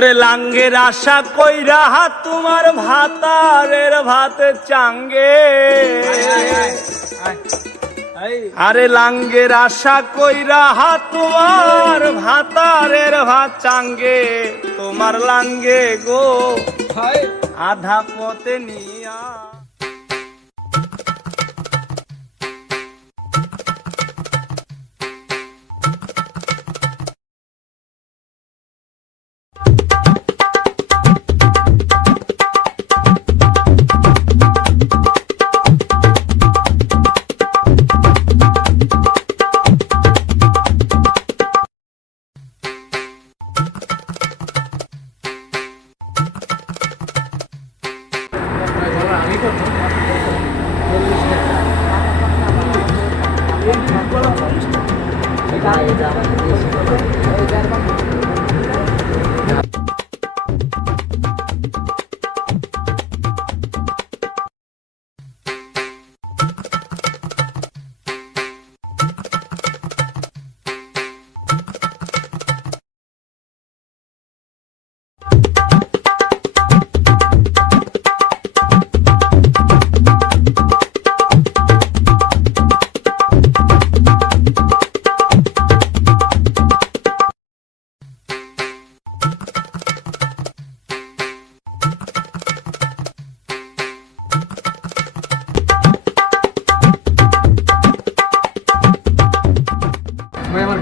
ওরে লাঙ্গের আশা কইরা হাত তোমার ভাতারের ভাত চাঙ্গে, আরে লাঙ্গের আশা কইরা হাত তোমার ভাতারের ভাত চাঙ্গে, তোমার লাঙ্গে গো আধা পথে নিয়া।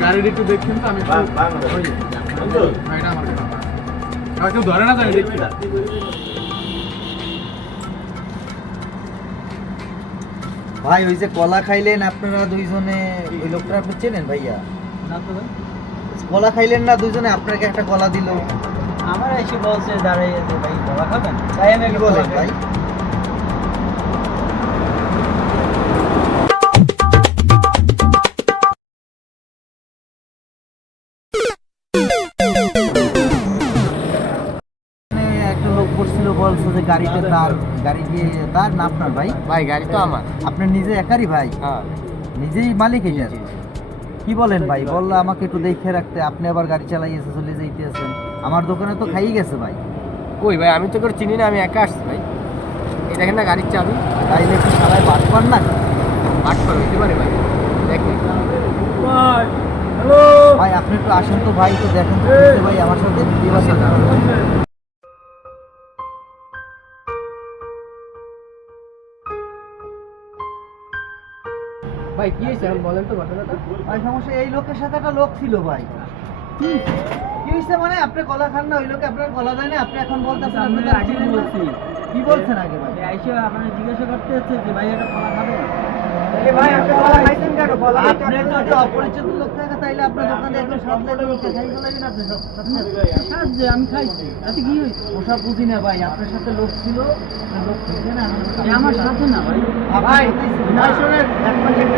গাড়িটা একটু দেখছেন তো আমি কেউ ধরে না জানি দেখছি ভাই। ওই যে কলা খাইলেন আপনারা দুইজনে, ওই লোকটা আপনি চেনেন ভাইয়া? কলা খাইলেন না দুইজনে, আপনাকে একটা কলা দিল। আমার এসে বলছে দাঁড়াই ভাই কলা খাবেন, তাই আমি কি বলেন ভাই? একটা লোক করছিল, বলছে যে গাড়িতে তার, গাড়ি দিয়ে তার না আপনার ভাই? ভাই গাড়ি তো আমার। আপনার নিজে একারই ভাই? হ্যাঁ নিজেই মালিক এটার? কি বলেন ভাই? বললো আমাকে একটু দেখে রাখতে, আপনি আবার গাড়ি চালাইয়েছে চলে যাইতেছেন। আমার দোকানে তো খাইয়ে গেছে ভাই। কই ভাই, আমি তো করে চিনি না, আমি একা আসছি ভাই। এই দেখেন না গাড়ির চাবি। তাইলে কি সবাই বাদ পান না? বাট করে হইতে পারে ভাই, দেখুন ভাই আপনি একটু আসেন তো ভাই, তো দেখেন তো ভাই আমার সাথে ভাই কি হয়েছে বলেন তো ঘটনাটা। ভাই সমস্যা, এই লোকের সাথে একটা লোক ছিল ভাই। কি হয়েছে মানে? আপনি কলা খান না, ওই লোকে আপনার কলা দেয় না, আপনি এখন বলতেছেন আপনি তার চিনেন না? কি বলছেন আগে ভাই? আইসা আপনারা জিজ্ঞাসা করতে হচ্ছে যে ভাই একটা কলা খাবে। ভাই আপনি কলা খাইছেন কেন? কলা আপনি যদি অপরিচিত লোক থাকে তাইলে আপনার দোকানে একদম সাত লাখ লোককে খাই ফেলাবেন আপনি সব। সাহায্য আমি খাইছি, আচ্ছা কি হয়েছে? ওসব বুঝি না ভাই, আপনার সাথে লোক ছিল, আপনার লোক খেয়েছে না? আমার সাথে না ভাই। ভাই ভাই শোনেন, এক প্যাকেট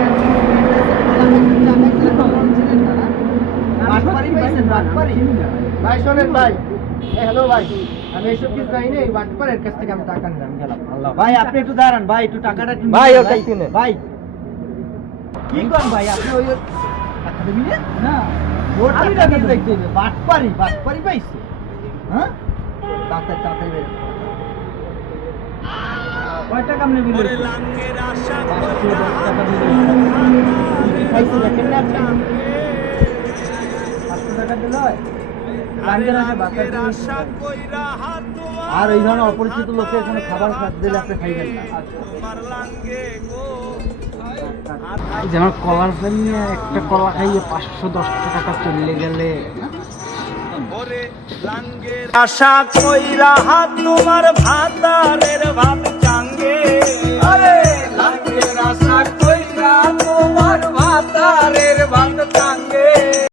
ভাই শোনেন ভাই, হ্যালো ভাই, আমি এইসব কিছু জানি না, এই বাটপারের কাছ থেকে আমি টাকা নিলাম, গেলাম। আল্লাহ ভাই আপনি একটু দাঁড়ান ভাই, একটু টাকাটা একটু ভাই, নিন ওটাই কিনে। ভাই। কি করেন ভাই আপনি? ওই টাকা দেবেন না ওর আমি টাকা টাকা দিয়ে দেব। দেখতে বাটপারি পাইছে। হ্যাঁ তাড়াতাড়ি বের করুন। কয় টাকা আপনি দিলেন? ওরে লাঙ্গের আশা 510 টাকা দিলেন। কি খাইছে দেখেন না আপনি? 500 টাকা দিল হয়? আরে লাঙ্গের আশা কইরা হাত তোমার আর এই ধরনের অপরিচিত লোকের কোনো খাবার দিলে আপনি খাইবেন না। তোমার লাঙ্গে গো যে আমার কলার জন্য একটা কলা খাইয়ে 510 টাকা চলে গেলে। ওরে লাঙ্গের আশা কইরা হাত তোমার ভাতারের ভাত